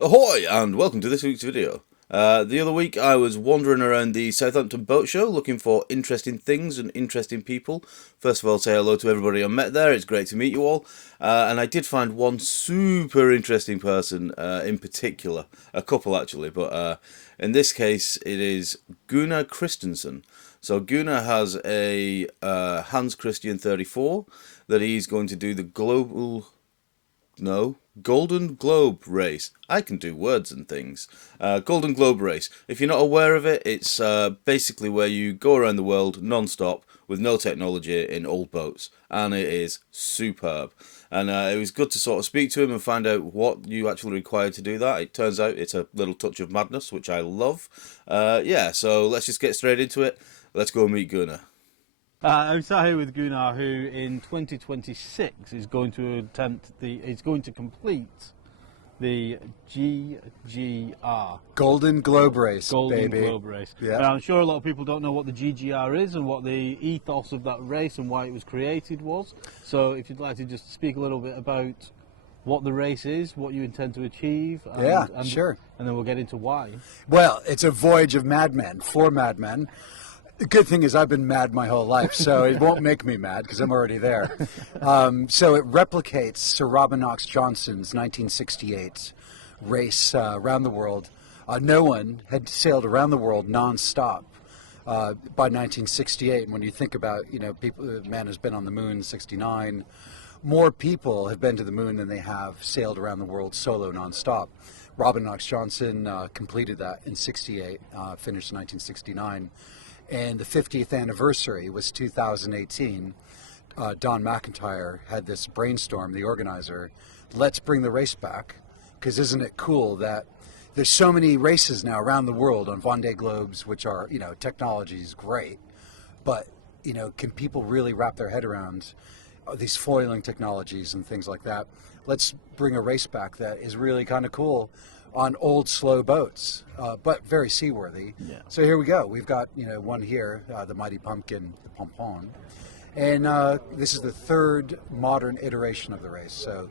Ahoy and welcome to this week's video. The other week I was wandering around the Southampton Boat Show looking for interesting things and interesting people. First of all, say hello to everybody I met there, it's great to meet you all. And I did find one super interesting person in particular, a couple actually, but in this case it is Gunnar Christensen. So Gunnar has a Hans Christian 34 that he's going to do the Golden Globe race. I can do words and things. Golden Globe race. If you're not aware of it, it's basically where you go around the world non-stop with no technology in old boats. And it is superb. And it was good to sort of speak to him and find out what you actually require to do that. It turns out it's a little touch of madness, which I love. Yeah, so let's just get straight into it. Let's go meet Gunnar. I'm sat here with Gunnar, who in 2026 is going to complete the GGR. Golden Globe Race, Golden baby. Globe Race. Yeah. Now, I'm sure a lot of people don't know what the GGR is and what the ethos of that race and why it was created was. So if you'd like to just speak a little bit about what the race is, what you intend to achieve. Sure. And then we'll get into why. Well, it's a voyage of madmen, for madmen. The good thing is I've been mad my whole life, so it won't make me mad because I'm already there. So it replicates Sir Robin Knox-Johnson's 1968 race around the world. No one had sailed around the world non-stop by 1968. And when you think about, man has been on the moon in 69, more people have been to the moon than they have sailed around the world solo non-stop. Robin Knox-Johnson completed that in 68, finished in 1969. And the 50th anniversary was 2018. Don McIntyre had this brainstorm, the organizer, let's bring the race back, because isn't it cool that there's so many races now around the world on Vendée Globes, which are, technology is great, but, can people really wrap their head around these foiling technologies and things like that? Let's bring a race back that is really kind of cool on old, slow boats, but very seaworthy. Yeah. So here we go. We've got, one here, the Mighty Pumpkin, the Pompon. And this is the third modern iteration of the race. So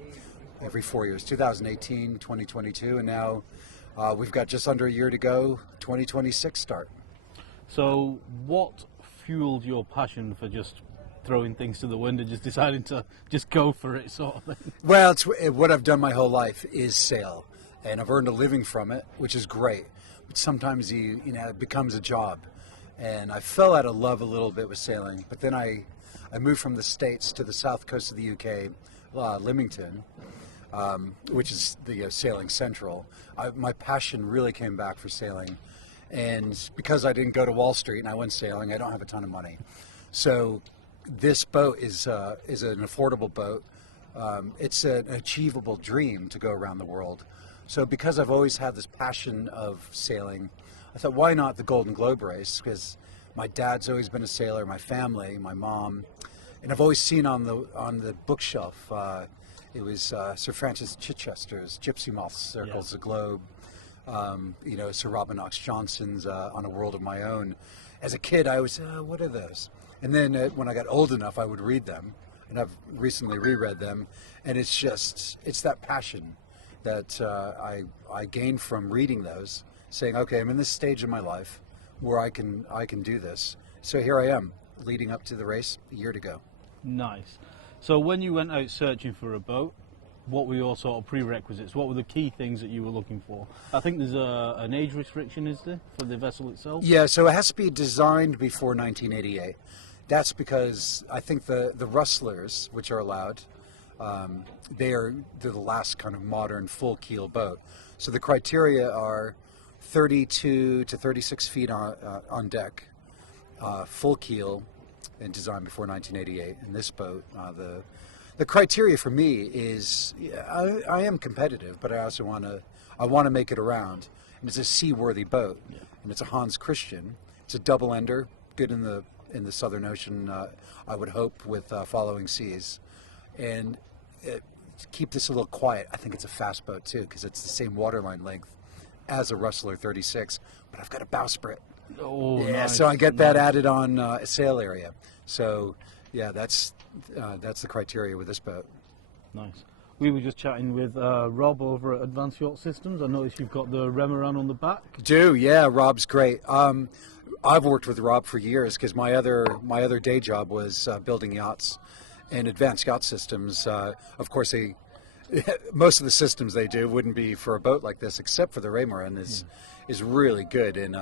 every 4 years, 2018, 2022, and now we've got just under a year to go, 2026 start. So what fueled your passion for just throwing things to the wind and just deciding to just go for it, sort of thing? Well, it's what I've done my whole life is sail. And I've earned a living from it, which is great. But sometimes it becomes a job. And I fell out of love a little bit with sailing. But then I moved from the States to the south coast of the UK, Lymington, which is the sailing central. My passion really came back for sailing. And because I didn't go to Wall Street and I went sailing, I don't have a ton of money. So this boat is an affordable boat. It's an achievable dream to go around the world. So because I've always had this passion of sailing, I thought, why not the Golden Globe race? Because my dad's always been a sailor, my family, my mom, and I've always seen on the bookshelf, it was Sir Francis Chichester's Gypsy Moth Circles the Globe, Sir Robin Knox-Johnson's On a World of My Own. As a kid, I was, what are those? And then when I got old enough, I would read them, and I've recently reread them, and it's that passion that I gained from reading those, saying, okay, I'm in this stage of my life where I can do this. So here I am, leading up to the race, a year to go. Nice. So when you went out searching for a boat, what were your sort of prerequisites? What were the key things that you were looking for? I think there's an age restriction, is there, for the vessel itself? Yeah, so it has to be designed before 1988. That's because I think the rustlers, which are allowed, they're the last kind of modern full keel boat. So the criteria are 32 to 36 feet on deck, full keel, and designed before 1988. And this boat, the criteria for me is I am competitive, but I also want to make it around. And it's a seaworthy boat, and it's a Hans Christian. It's a double ender, good in the Southern Ocean. I would hope with following seas, and to keep this a little quiet, I think it's a fast boat too, because it's the same waterline length as a Rustler 36, but I've got a bowsprit. Oh, yeah, nice, so I get that added on a sail area. So yeah, that's the criteria with this boat. Nice. We were just chatting with Rob over at Advanced Yacht Systems. I noticed you've got the Remoran on the back. Yeah, Rob's great. I've worked with Rob for years because my other day job was building yachts, and Advanced Yacht Systems. Of course, most of the systems they do wouldn't be for a boat like this, except for the Remoran is really good. And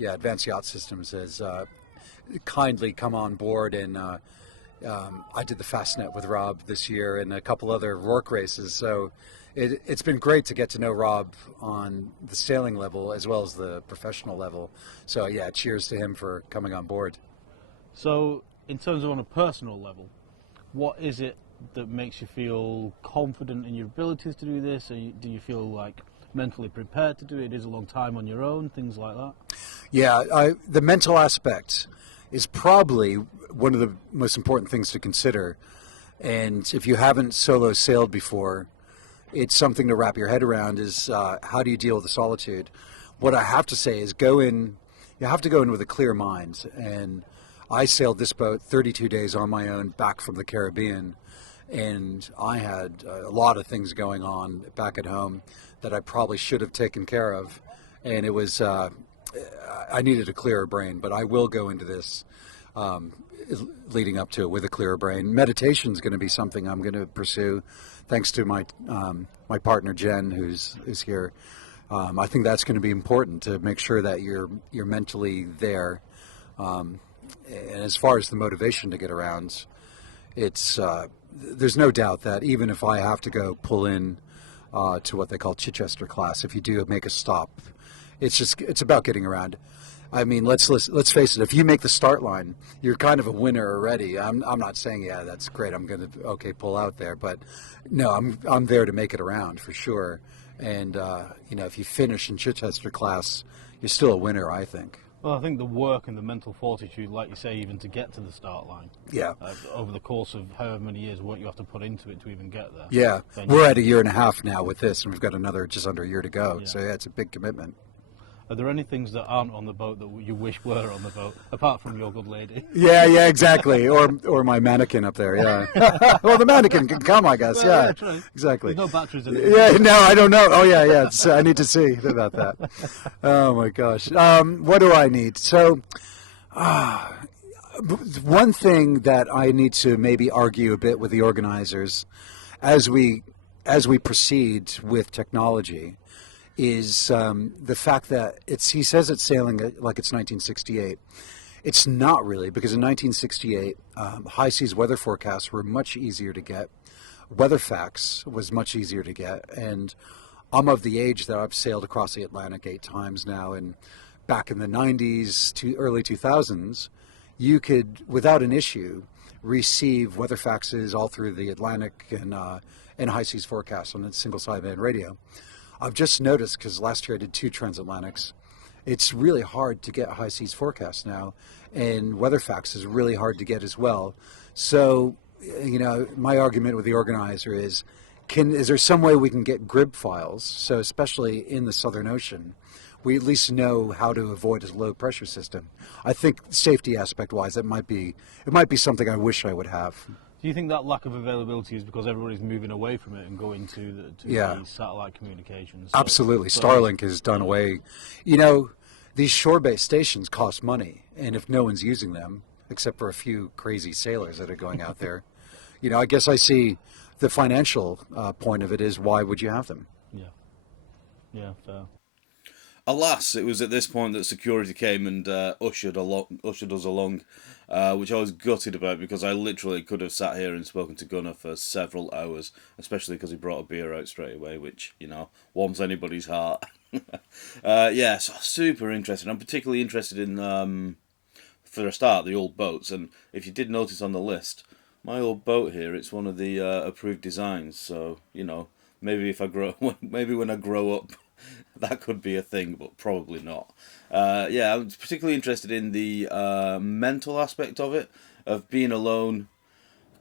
Advanced Yacht Systems has kindly come on board, and I did the Fastnet with Rob this year and a couple other Rourke races. So it's been great to get to know Rob on the sailing level as well as the professional level. So yeah, cheers to him for coming on board. So in terms of on a personal level, what is it that makes you feel confident in your abilities to do this? Do you feel like mentally prepared to do it? It is a long time on your own, things like that? Yeah, the mental aspect is probably one of the most important things to consider. And if you haven't solo sailed before, it's something to wrap your head around is how do you deal with the solitude? What I have to say is you have to go in with a clear mind. And I sailed this boat 32 days on my own back from the Caribbean. And I had a lot of things going on back at home that I probably should have taken care of. And it was, I needed a clearer brain, but I will go into this leading up to it with a clearer brain. Meditation is going to be something I'm going to pursue, thanks to my partner Jen, who's here. I think that's going to be important to make sure that you're mentally there. And as far as the motivation to get around, it's there's no doubt that even if I have to go pull in to what they call Chichester class, if you do make a stop, it's about getting around. I mean, let's face it. If you make the start line, you're kind of a winner already. I'm not saying that's great. I'm going to pull out there, but no, I'm there to make it around for sure. And if you finish in Chichester class, you're still a winner, I think. Well, I think the work and the mental fortitude, like you say, even to get to the start line. Yeah. Over the course of however many years, what you have to put into it to even get there. Yeah. We're at a year and a half now with this, and we've got another just under a year to go. Yeah. So it's a big commitment. Are there any things that aren't on the boat that you wish were on the boat, apart from your good lady? Yeah, exactly. Or my mannequin up there, yeah. Well, the mannequin can come, I guess, yeah. Exactly. There's no batteries in it. Yeah, no, I don't know. Oh, yeah. I need to see about that. Oh, my gosh. What do I need? So, one thing that I need to maybe argue a bit with the organizers as we proceed with technology is the fact that he says it's sailing like it's 1968. It's not really, because in 1968, high seas weather forecasts were much easier to get. Weather facts was much easier to get. And I'm of the age that I've sailed across the Atlantic 8 times now. And back in the 90s to early 2000s, you could, without an issue, receive weather faxes all through the Atlantic and high seas forecasts on a single sideband radio. I've just noticed, because last year I did 2 transatlantics, it's really hard to get high seas forecasts now, and weatherfax is really hard to get as well. So, my argument with the organizer is there some way we can get grid files, so especially in the Southern Ocean, we at least know how to avoid a low pressure system. I think safety aspect wise, it might be something I wish I would have. Do you think that lack of availability is because everybody's moving away from it and going to the satellite communications? Absolutely. Starlink has done away. These shore-based stations cost money, and if no one's using them, except for a few crazy sailors that are going out there, I guess I see the financial point of it is, why would you have them? Yeah, fair. Alas, it was at this point that security came and ushered us along, which I was gutted about, because I literally could have sat here and spoken to Gunnar for several hours, especially because he brought a beer out straight away, which, warms anybody's heart. So super interesting. I'm particularly interested in, for a start, the old boats. And if you did notice on the list, my old boat here, it's one of the approved designs. So, maybe when I grow up, that could be a thing, but probably not. I'm particularly interested in the mental aspect of it, of being alone,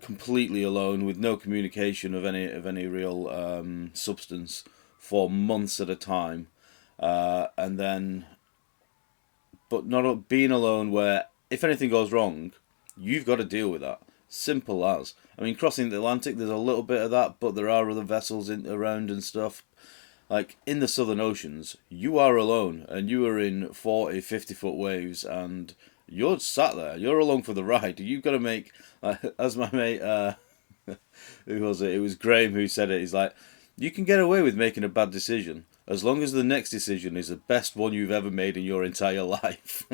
completely alone, with no communication of any real substance for months at a time, but not being alone where if anything goes wrong, you've got to deal with that. Simple as. I mean, crossing the Atlantic, there's a little bit of that, but there are other vessels around and stuff. Like, in the Southern Oceans, you are alone, and you are in 40, 50-foot waves, and you're sat there. You're along for the ride. You've got to make, as my mate, who was it? It was Graham who said it. He's like, you can get away with making a bad decision as long as the next decision is the best one you've ever made in your entire life.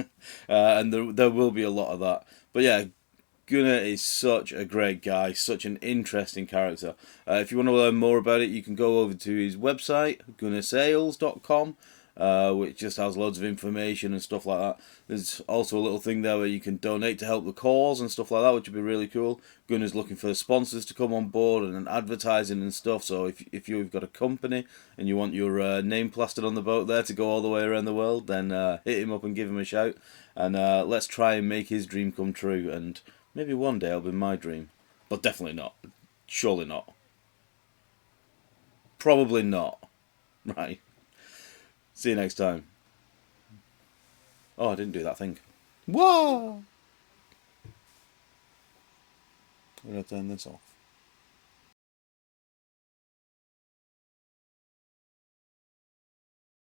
And there will be a lot of that. But yeah, Gunnar is such a great guy, such an interesting character. If you want to learn more about it, you can go over to his website, gunnarsales.com, which just has loads of information and stuff like that. There's also a little thing there where you can donate to help the cause and stuff like that, which would be really cool. Gunnar's looking for sponsors to come on board and advertising and stuff, so if you've got a company and you want your name plastered on the boat there to go all the way around the world, then hit him up and give him a shout. And let's try and make his dream come true, and maybe one day it'll be my dream. But definitely not. Surely not. Probably not. Right. See you next time. Oh, I didn't do that thing. Whoa! I'm going to turn this off.